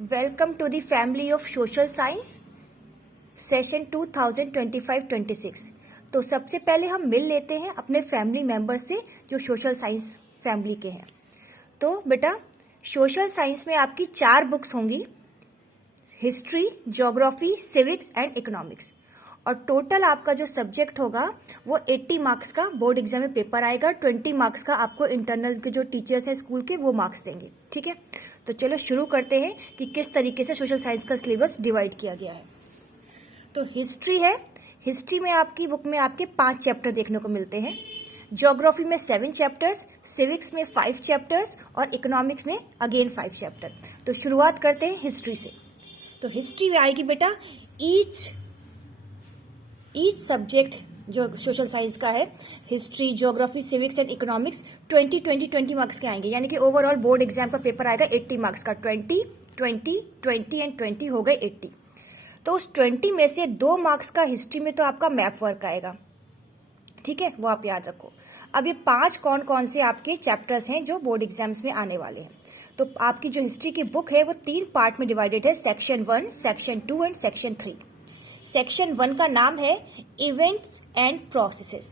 Welcome to the family of social science session 2025-26। तो सबसे पहले हम मिल लेते हैं अपने फैमिली मेंबर से जो सोशल साइंस फैमिली के हैं। तो बेटा सोशल साइंस में आपकी 4 बुक्स होंगी, history, geography, civics and economics. और टोटल आपका जो सब्जेक्ट होगा वो 80 मार्क्स का बोर्ड एग्जाम में पेपर आएगा। 20 मार्क्स का आपको इंटरनल के जो टीचर्स हैं स्कूल के वो मार्क्स देंगे। ठीक है, तो चलो शुरू करते हैं कि किस तरीके से सोशल साइंस का सिलेबस डिवाइड किया गया है। तो हिस्ट्री है, हिस्ट्री में आपकी बुक में आपके 5 चैप्टर देखने को मिलते हैं, ज्योग्राफी में 7 चैप्टर्स, सिविक्स में 5 चैप्टर्स और इकोनॉमिक्स में अगेन 5 चैप्टर। तो शुरुआत करते हैं हिस्ट्री से। तो हिस्ट्री में आएगी बेटा ईच सब्जेक्ट जो सोशल साइंस का है, history, geography, civics and economics 20 marks के आएंगे। यानी कि ओवरऑल बोर्ड एग्जाम का पेपर आएगा 80 मार्क्स का। 20 एंड 20 हो गए 80। तो उस 20 में से 2 मार्क्स का हिस्ट्री में तो आपका मैप वर्क आएगा। ठीक है, वो आप याद रखो। अब ये 5 कौन कौन से आपके चैप्टर्स हैं जो बोर्ड एग्जाम्स में आने वाले हैं। तो आपकी जो हिस्ट्री की बुक है वो 3 पार्ट में डिवाइडेड है, section 1, section 2 and section 3। Section 1 का नाम है इवेंट्स एंड प्रोसेसेस।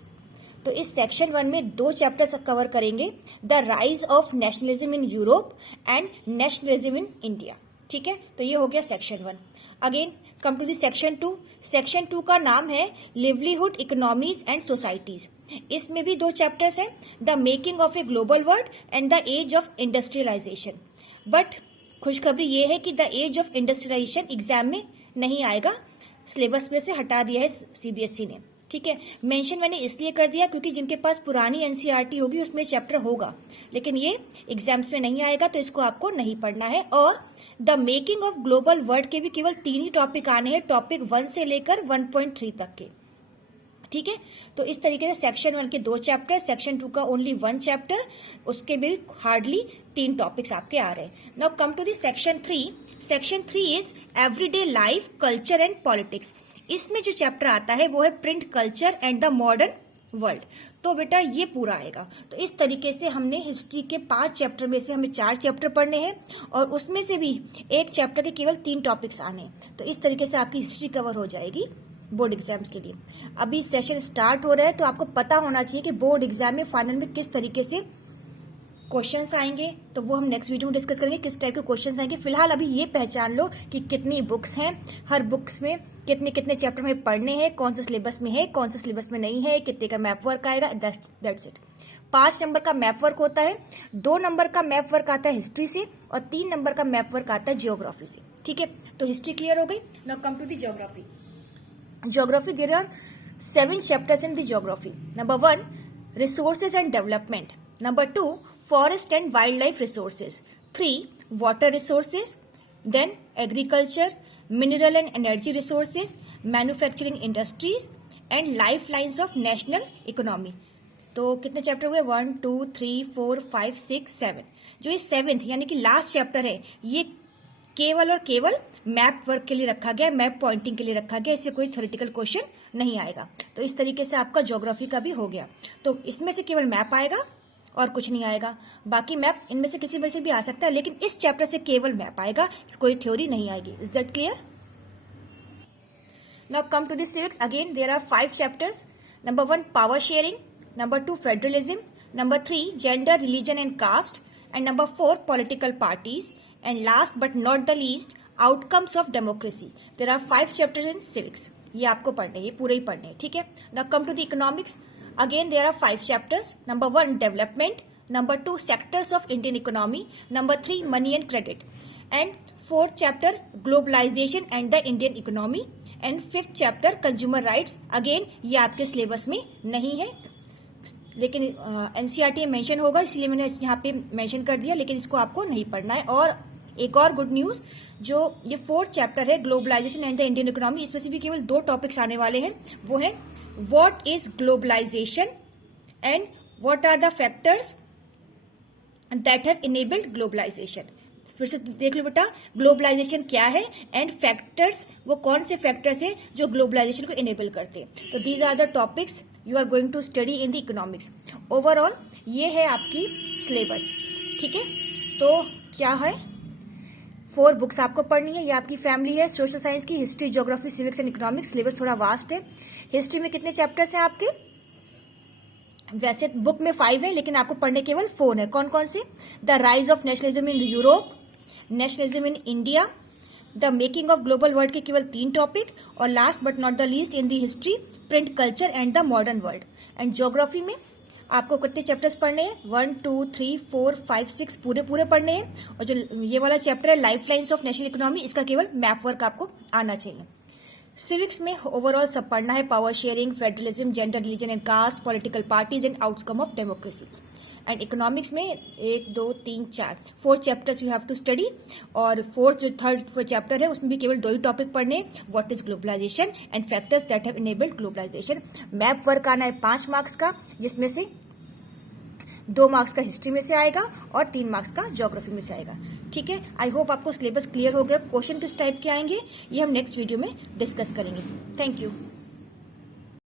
तो इस सेक्शन 1 में 2 चैप्टर्स कवर करेंगे, the rise of nationalism in Europe and nationalism in India. ठीक है, तो ये हो गया section 1। Again come to the section 2। Section 2 का नाम है लिवलीहुड, इकोनॉमीज एंड सोसाइटीज। इसमें भी 2 चैप्टर्स हैं, the making of a global world and the age of industrialisation. But खुशखबरी ये है कि the age of industrialisation exam में नहीं आएगा, सिलेबस में से हटा दिया है सीबीएसई ने। ठीक है, मेंशन मैंने इसलिए कर दिया क्योंकि जिनके पास पुरानी एनसीईआरटी होगी उसमें चैप्टर होगा, लेकिन ये एग्जाम्स में नहीं आएगा, तो इसको आपको नहीं पढ़ना है। और the making of global world के भी केवल 3 ही टॉपिक आने हैं, टॉपिक 1 से लेकर 1.3 तक के। ठीक है, तो इस तरीके से सेक्शन 1 के 2 चैप्टर, सेक्शन 2 का ओनली 1 चैप्टर, उसके भी हार्डली 3 टॉपिक्स आपके आ रहे हैं। Now come to the section 3। Section 3 is everyday life, culture and politics. इसमें जो चैप्टर आता है वो है print culture and the modern world. तो बेटा ये पूरा आएगा। तो इस तरीके से हमने हिस्ट्री के 5 चैप्टर में से हमें 4 चैप्टर पढ़ने हैं और उसमें से भी एक चैप्टर के केवल 3 टॉपिक्स आने हैं। तो इस तरीके से आपकी हिस्ट्री कवर हो जाएगी बोर्ड एग्जाम्स के लिए। अभी सेशन स्टार्ट हो रहा है, तो आपको पता होना चाहिए कि बोर्ड एग्जाम में फाइनल में किस तरीके से क्वेश्चंस आएंगे। तो वो हम नेक्स्ट वीडियो में डिस्कस करेंगे किस टाइप के क्वेश्चंस आएंगे। फिलहाल अभी ये पहचान लो कि कितनी बुक्स हैं, हर बुक्स में कितने कितने चैप्टर में पढ़ने हैं, कौन सा सिलेबस में है, कौन सा सिलेबस में नहीं है, कितने का मैप वर्क आएगा। That's it. 5 नंबर का मैप वर्क होता है, 2 नंबर का मैप वर्क आता है हिस्ट्री से और 3 नंबर का मैप वर्क आता है ज्योग्राफी से। ठीक है, तो हिस्ट्री क्लियर हो गई। Now come to the geography. Geography, there are 7 chapters in the geography. Number 1, resources and development. Number 2, forest and wildlife resources. 3, water resources. Then agriculture, mineral and energy resources, manufacturing industries and lifelines of national economy. तो कितने chapter हुए? 1, 2, 3, 4, 5, 6, 7। जो ये 7th यानी कि last chapter है, ये केवल और केवल मैप वर्क के लिए रखा गया, मैप पॉइंटिंग के लिए रखा गया। इससे कोई थ्योरेटिकल क्वेश्चन नहीं आएगा। तो इस तरीके से आपका ज्योग्राफी का भी हो गया। तो इसमें से केवल मैप आएगा और कुछ नहीं आएगा। बाकी मैप इनमें से किसी में से भी आ सकता है, लेकिन इस चैप्टर से केवल मैप आएगा, कोई थ्योरी नहीं आएगी। Is that clear? Now come to the civics. Again there are 5 chapters. Number 1, power sharing. Number 2, federalism. Number 3, gender, religion and caste. And number 4, political parties. And last but not the least, outcomes of democracy. There are 5 chapters in civics. ये आपको पढ़ने, ये पूरे ही पढ़ने। ठीक है, now come to the economics. Again there are 5 chapters. Number 1, development. Number 2, sectors of Indian economy. Number 3, money and credit. And 4th chapter, globalisation and the Indian economy. And 5th chapter, consumer rights. Again ये आपके syllabus में नहीं है, लेकिन NCERT में mention होगा, इसलिए मैंने यहाँ पे मेंशन कर दिया, लेकिन इसको आपको नहीं पढ़ना है। और एक और गुड न्यूज, जो ये 4th चैप्टर है, globalisation and the Indian economy, इसमें से भी केवल 2 टॉपिक्स आने वाले हैं। वो है what is globalisation and what are the factors that have enabled globalisation. फिर से देख लो बेटा, ग्लोबलाइजेशन क्या है एंड फैक्टर्स, वो कौन से फैक्टर्स है जो ग्लोबलाइजेशन को इनेबल करते हैं। तो these are the topics you are going to study in the economics. Overall ये है आपकी सिलेबस। ठीक है, तो क्या है, 4 बुक्स आपको पढ़नी है। ये आपकी फैमिली है सोशल साइंस की, history, geography, civics and economics. Syllabus थोड़ा वास्ट है। हिस्ट्री में कितने चैप्टर्स हैं आपके? वैसे बुक में 5 है, लेकिन आपको पढ़ने केवल 4 है। कौन कौन से? The rise of nationalism in Europe, nationalism in India, the making of global world के केवल 3 टॉपिक, और last but not the least in the history, print culture and the modern world. And geography में आपको कितने chapters पढ़ने हैं? 1 2 3 4 5 6 पूरे पढ़ने हैं। और जो ये वाला चैप्टर है life lines of national economy, इसका केवल मैप वर्क आपको आना चाहिए। सिविक्स में ओवरऑल सब पढ़ना है, power sharing, federalism, gender, religion and caste, political parties and outcome of democracy. And economics में 1 2 3 4 chapters you have to study. और थर्ड चैप्टर है उसमें भी केवल 2 ही टॉपिक पढ़ने, what is globalisation and factors that have enabled globalisation. Map work आना है 5 मार्क्स का, जिसमें से 2 मार्क्स का हिस्ट्री में से आएगा और 3 मार्क्स का ज्योग्राफी में से आएगा। ठीक है, आई होप आपको सिलेबस क्लियर हो गया। क्वेश्चन किस टाइप के आएंगे ये हम नेक्स्ट वीडियो में डिस्कस करेंगे। Thank you.